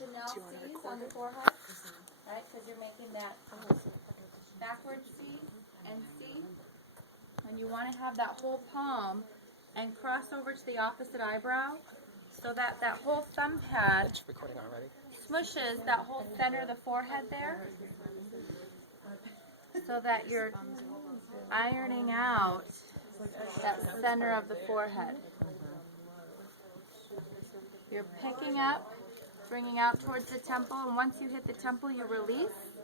Chanel C's on the forehead, right? Because you're making that backward C and C. And you want to have that whole palm and cross over to the opposite eyebrow so that that whole thumb pad It's recording already. smushes that whole center of the forehead there so that you're ironing out that center of the forehead. You're picking up, bringing out towards the temple, and once you hit the temple, you release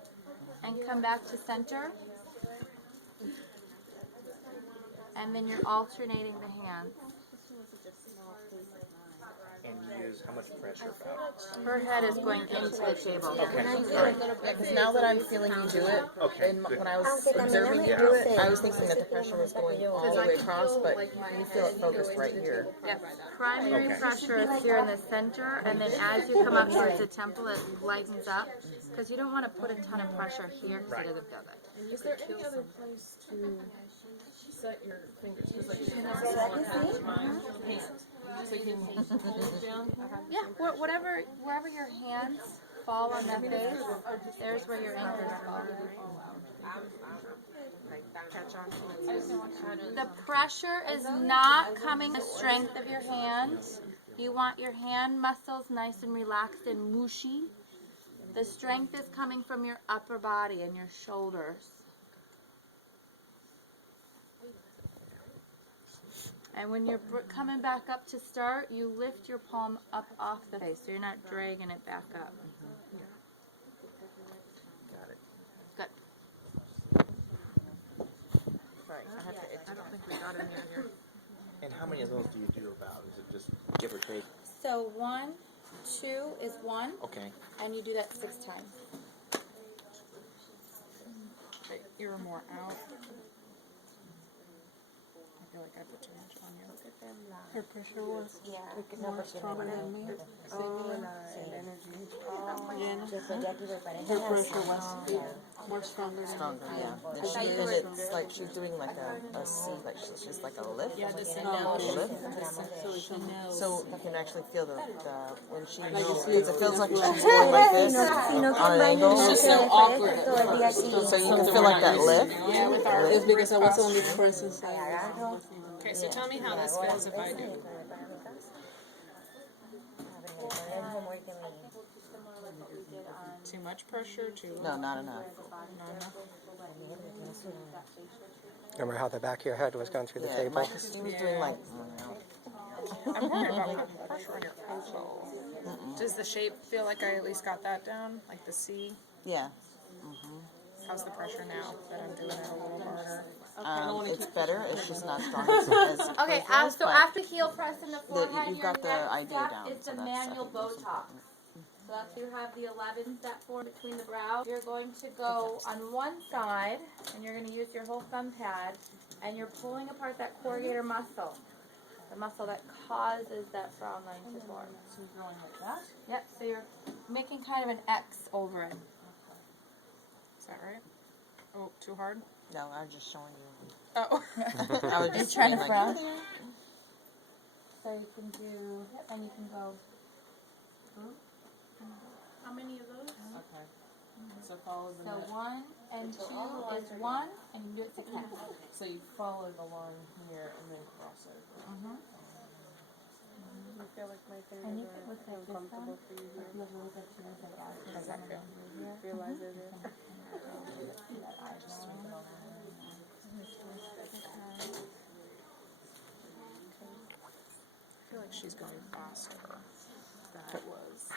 and come back to center. And then you're alternating the hands. And you use how much pressure about? Her head is going into the table. Because now that I'm feeling you do it, and when I was observing you do it, I was thinking that the pressure was going all the way across, but you feel it focused right here. Yep. Primary pressure is here in the center, and then as you come up towards the temple, it lightens up. Because you don't want to put a ton of pressure here because it doesn't feel good. Is there any other place to set your fingers? Because like you have hands. So you can hold it down? Yeah, wherever your hands fall on the face, there's where your anchors fall. The pressure is not coming from the strength of your hand. You want your hand muscles nice and relaxed and mushy. The strength is coming from your upper body and your shoulders. And when you're coming back up to start, you lift your palm up off the face, so you're not dragging it back up. Got it. Good. Sorry, I don't think we got any on here. And how many of those do you do about? Is it just give or take? So 1, 2 is 1, Okay. and you do that 6 times. Okay, you're more out. I feel like I put too much on you. Her pressure was more stronger than me. Her pressure was more stronger than Stronger, me. yeah. And it's like she's doing like a C, like she's just like a lift. Yeah, this and Oh, now okay. Lift. So we can So you can actually feel the when she Like you see because it feels like she's going like this on an angle. it's just so awkward. So you can feel like that lift. Yeah, with our. It's because I was only pressing sideways. Okay, so tell me how this feels if I do. Too much pressure? Too No, not enough. not enough? Remember how the back of your head was going through the Yeah, table? my Christine was doing like. I'm worried about putting pressure on your elbow. Does the shape feel like I at least got that down? Like the C? Yeah. How's the pressure now that I'm doing it a little harder? It's better if she's not strong as Okay, as so after heel press in the forehead, you've your got the next idea step down, is so the that's- I manual think that's Botox. So after you have the 11s that form between the brows, you're going to go on one side, and you're going to use your whole thumb pad, and you're pulling apart that corrugator muscle. The muscle that causes that frown line to form. So you're going like that? Yep, so you're making kind of an X over it. Is that right? Oh, too hard? No, I was just showing you. Oh. I was just trying to being frown? like, So you can do, yep, and you can go. How many of those? Okay. So follow the So net. 1 and 2 is 1, and you can do it 6 times. So you follow the line here and then cross over. I feel like my fingers And you are can look like this uncomfortable one. for you. With a little bit to your like out. How's that feel? Realize it is. I feel like she's going faster than I was.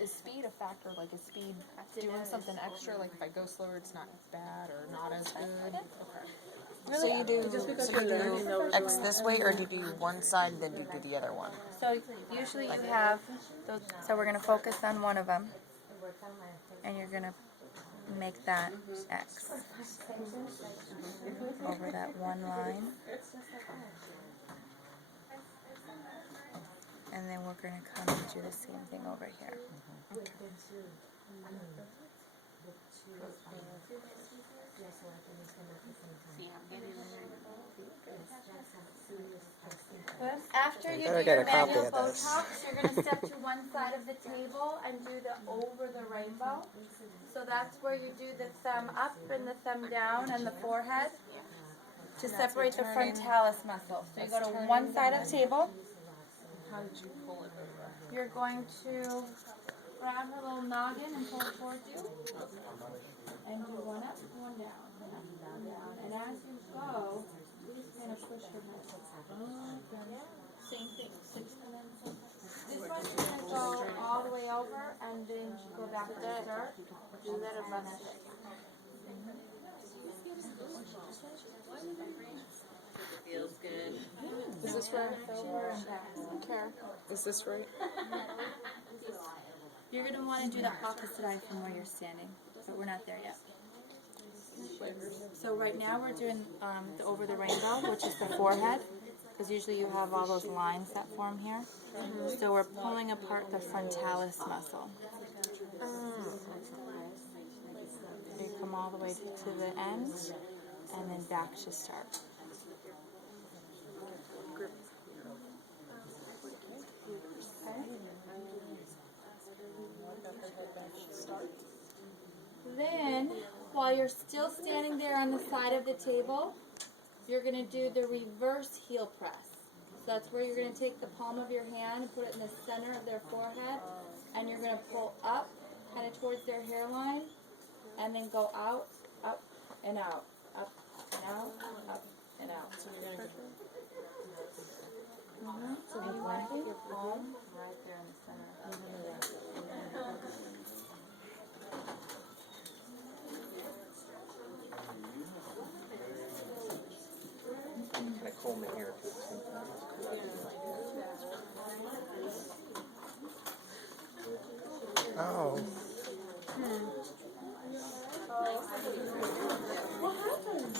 Is speed a factor? Like is speed doing something extra? Like if I go slower, it's not bad or not as good? Okay. so you do X this way, or do you do one side and then you do the other one? So usually you have, those, so we're going to focus on one of them, and you're going to make that X over that one line. And then we're going to come and do the same thing over here. After you better do get your a copy manual of this. Botox, you're gonna step to one side of the table and do the over the rainbow. So that's where you do the thumb up and the thumb down and the forehead to separate the frontalis muscle. So you go to one side of the table. How did you pull it over? You're going to grab her little noggin and pull it towards you. And do one up, one down, one up, one down. And as you go, you just kind of push her head. Same thing. This one's gonna go all the way over and then go back to the start. Do that or bust it. Feels good. Is this right? Okay. Is this right? You're gonna want to do the opposite eye from where you're standing, but we're not there yet. So right now we're doing the over the rainbow, which is the forehead, because usually you have all those lines that form here. So we're pulling apart the frontalis muscle. You come all the way to the end, and then back to start. Then, while you're still standing there on the side of the table, you're going to do the reverse heel press. So that's where you're going to take the palm of your hand and put it in the center of their forehead, and you're going to pull up, kind of towards their hairline, and then go out, up, and out, up, and out, up, and out. So you want to get your palm right there in the center. Can I comb in here too? Oh. What happened?